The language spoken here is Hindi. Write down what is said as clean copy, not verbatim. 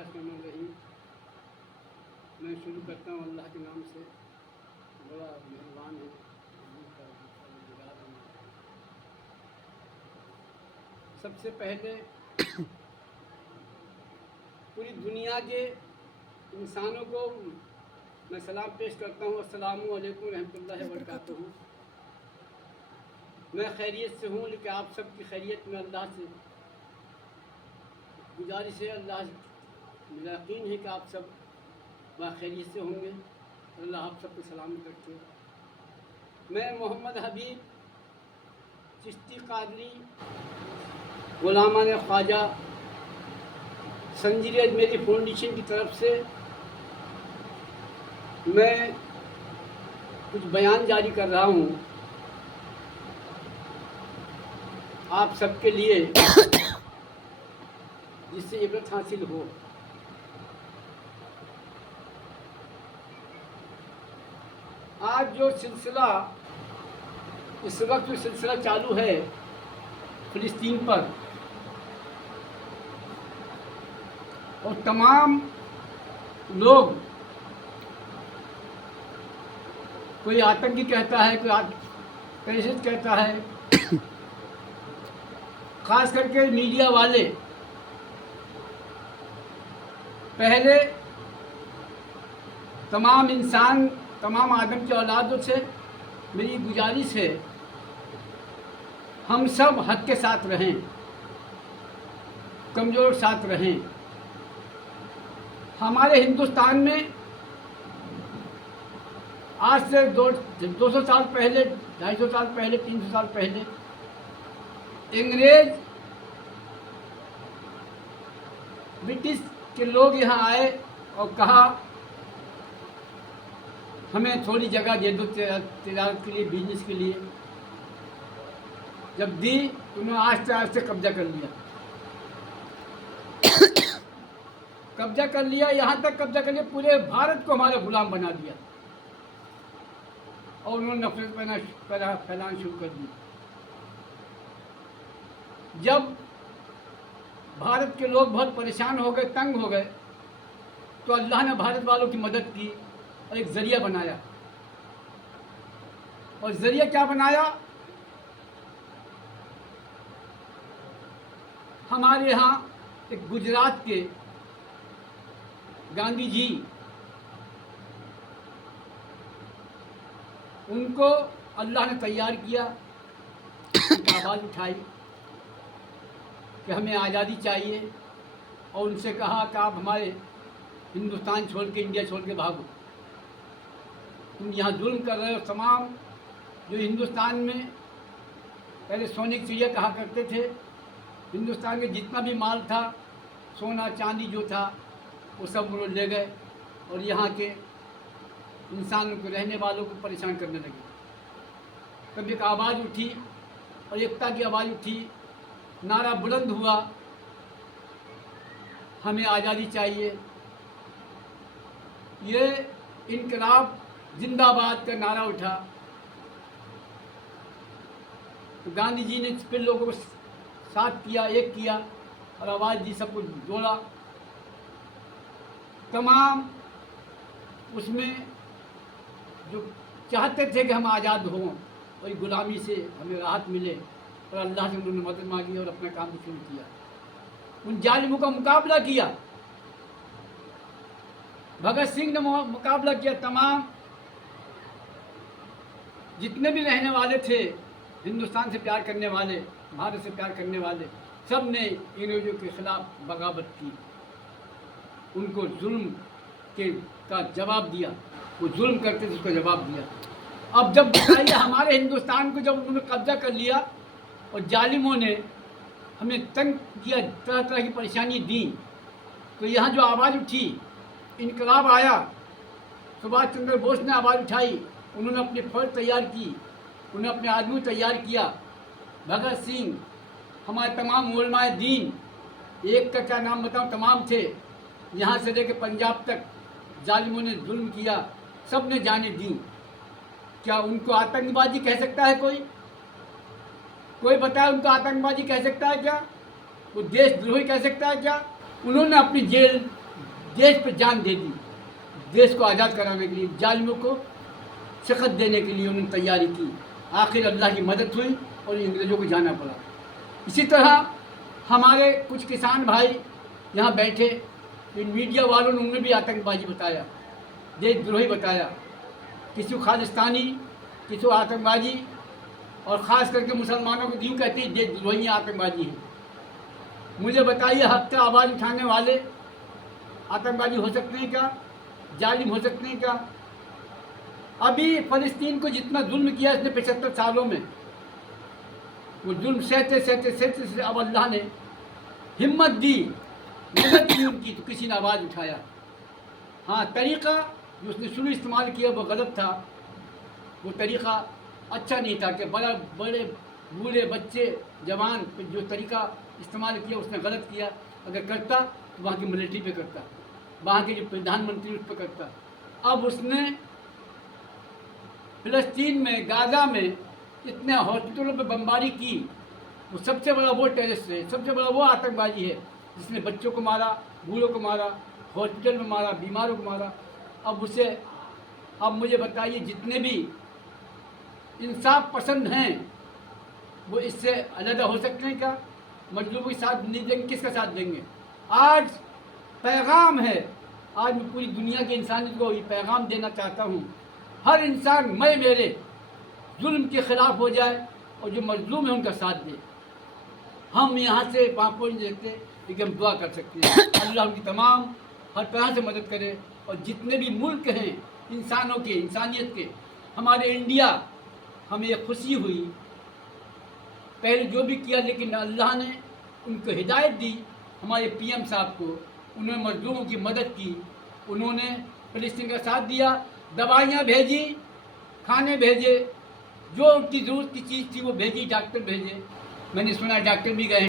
बिस्मिल्लाहिर्रहमानिर्रहीम। मैं शुरू करता हूँ अल्लाह के नाम से। बड़ा मेहरबान है, परवरदिगार है। सबसे पहले पूरी दुनिया के इंसानों को मैं सलाम पेश करता हूँ। अस्सलामु अलैकुम रहमतुल्लाहि व बरकातुहू। मैं खैरियत से हूँ, लेकिन आप सब की खैरियत में अल्लाह से गुजारिश है। अल्लाह मेरा यकीन है कि आप सब खैरियत से होंगे। अल्लाह आप सबको सलामत रखे। मैं मोहम्मद हबीब चिश्ती कादरी गुलामान ख्वाजा संजीर अजमेरी फाउंडेशन की तरफ से मैं कुछ बयान जारी कर रहा हूँ आप सबके लिए, जिससे इबरत हासिल हो। आज जो सिलसिला इस वक्त जो सिलसिला चालू है फ़िलिस्तीन पर, और तमाम लोग कोई आतंकी कहता है, कोई टेररिस्ट कहता है, ख़ास करके मीडिया वाले। पहले तमाम इंसान, तमाम आदम की औलादों से मेरी गुजारिश है, हम सब हक के साथ रहें, कमज़ोर के साथ रहें। हमारे हिंदुस्तान में आज से 200 साल पहले, 250 साल पहले, 300 साल पहले अंग्रेज ब्रिटिश के लोग यहाँ आए और कहा हमें थोड़ी जगह दे दो तिजारत के लिए, बिजनेस के लिए। जब दी तो उन्होंने आस्ते आस्ते कब्जा कर लिया। कब्जा कर लिया, यहाँ तक कब्जा कर लिया, पूरे भारत को हमारा गुलाम बना दिया और उन्होंने नफरत फैलाना शुरू कर दी। जब भारत के लोग बहुत परेशान हो गए, तंग हो गए, तो अल्लाह ने भारत वालों की मदद की और एक ज़रिया बनाया। और ज़रिया क्या बनाया? हमारे यहाँ एक गुजरात के गांधी जी, उनको अल्लाह ने तैयार किया, आवाज़ उठाई कि हमें आज़ादी चाहिए, और उनसे कहा कि आप हमारे हिंदुस्तान छोड़ के, इंडिया छोड़ के भागो, तुम यहाँ जुल्म कर रहे हो। तमाम जो हिंदुस्तान में पहले सोने की चिड़िया कहा करते थे, हिंदुस्तान में जितना भी माल था, सोना चांदी जो था, वो सब वो ले गए और यहाँ के इंसानों को, रहने वालों को परेशान करने लगे। तब एक आवाज़ उठी और एकता की आवाज़ उठी, नारा बुलंद हुआ, हमें आज़ादी चाहिए। ये इनकलाब जिंदाबाद का नारा उठा। तो गांधी जी ने फिर लोगों को साथ किया, एक किया और आवाज़ दी, सबको जोड़ा। तमाम उसमें जो चाहते थे कि हम आज़ाद हों और गुलामी से हमें राहत मिले, और अल्लाह से उन्होंने मदद मांगी और अपना काम शुरू किया। उन जालिमों का मुकाबला किया। भगत सिंह ने मुकाबला किया। तमाम जितने भी रहने वाले थे, हिंदुस्तान से प्यार करने वाले, भारत से प्यार करने वाले, सब ने अंग्रेजों के खिलाफ बगावत की, उनको जुल्म का जवाब दिया। वो जुल्म करते थे, उसका जवाब दिया। अब जब बताइए, हमारे हिंदुस्तान को जब उन्होंने कब्जा कर लिया और जालिमों ने हमें तंग किया, तरह तरह की परेशानी दी, तो यहाँ जो आवाज़ उठी, इनकलाब आया, सुभाष चंद्र बोस ने आवाज़ उठाई, उन्होंने अपनी फौज तैयार की, उन्होंने अपने आदमी तैयार किया। भगत सिंह, हमारे तमाम उलमाए दीन, एक का क्या नाम बताऊँ, तमाम थे, यहाँ से लेकर पंजाब तक जालिमों ने जुल्म किया, सब ने जाने दी। क्या उनको आतंकवादी कह सकता है कोई? कोई बताए उनको आतंकवादी कह सकता है क्या? वो देशद्रोही कह सकता है क्या? उन्होंने अपनी जेल देश पर जान दे दी, देश को आज़ाद कराने के लिए, जालिमों को शिकस्त देने के लिए उन्होंने तैयारी की। आखिर अल्लाह की मदद हुई और अंग्रेज़ों को जाना पड़ा। इसी तरह हमारे कुछ किसान भाई यहाँ बैठे, इन मीडिया वालों ने उन्हें भी आतंकबाजी बताया, देशद्रोही बताया, किसी को खालिस्तानी, किसी को आतंकबाजी, और ख़ास करके मुसलमानों को यूँ कहते हैं देशद्रोही आतंकबाजी है। मुझे बताइए, हक से आवाज़ उठाने वाले आतंकवादी हो सकते हैं क्या? जालिम हो सकते हैं क्या? अभी फ़लस्तीन को जितना जुल्म किया इसने 75 सालों में, वो जुल्म सहते सहते सहते सहते अब अल्लाह ने हिम्मत दी, मदद की उनकी, तो किसी ने आवाज़ उठाया। हाँ, तरीक़ा जो उसने शुरू इस्तेमाल किया वो गलत था, वो तरीक़ा अच्छा नहीं था कि बड़े बूढ़े बच्चे जवान जो तरीक़ा इस्तेमाल किया उसने गलत किया। अगर करता तो वहाँ की मिलिट्री पे करता, वहाँ के जो प्रधानमंत्री उस पर करता। अब उसने फ़लस्तीन में, गाज़ा में इतने हॉस्पिटलों पे बमबारी की, वो सबसे बड़ा वो टेररिस्ट है, सबसे बड़ा वो आतंकबाजी है जिसने बच्चों को मारा, बूढ़ों को मारा, हॉस्पिटल में मारा, बीमारों को मारा। अब मुझे बताइए, जितने भी इंसाफ पसंद हैं वो इससे अलग हो सकते हैं क्या? मजलूमों के साथ नहीं देंगे, किसका साथ देंगे? आज पैगाम है, आज मैं पूरी दुनिया के इंसानियत को ये पैगाम देना चाहता हूँ, हर इंसान मैं मेरे जुल्म के ख़िलाफ़ हो जाए और जो मजलूम है उनका साथ दे। हम यहाँ से वहाँ पहुँच नहीं सकते, लेकिन हम दुआ कर सकते हैं अल्लाह उनकी तमाम हर तरह से मदद करे। और जितने भी मुल्क हैं इंसानों के, इंसानियत के, हमारे इंडिया, हमें ये खुशी हुई पहले जो भी किया, लेकिन अल्लाह ने उनको हिदायत दी, हमारे पीएम साहब को, उन्होंने मजलूमों की मदद की, उन्होंने फ़लस्तीन का साथ दिया, दवाइयाँ भेजी, खाने भेजे, जो उनकी ज़रूरत की चीज़ थी वो भेजी, डॉक्टर भेजे। मैंने सुना डॉक्टर भी गए।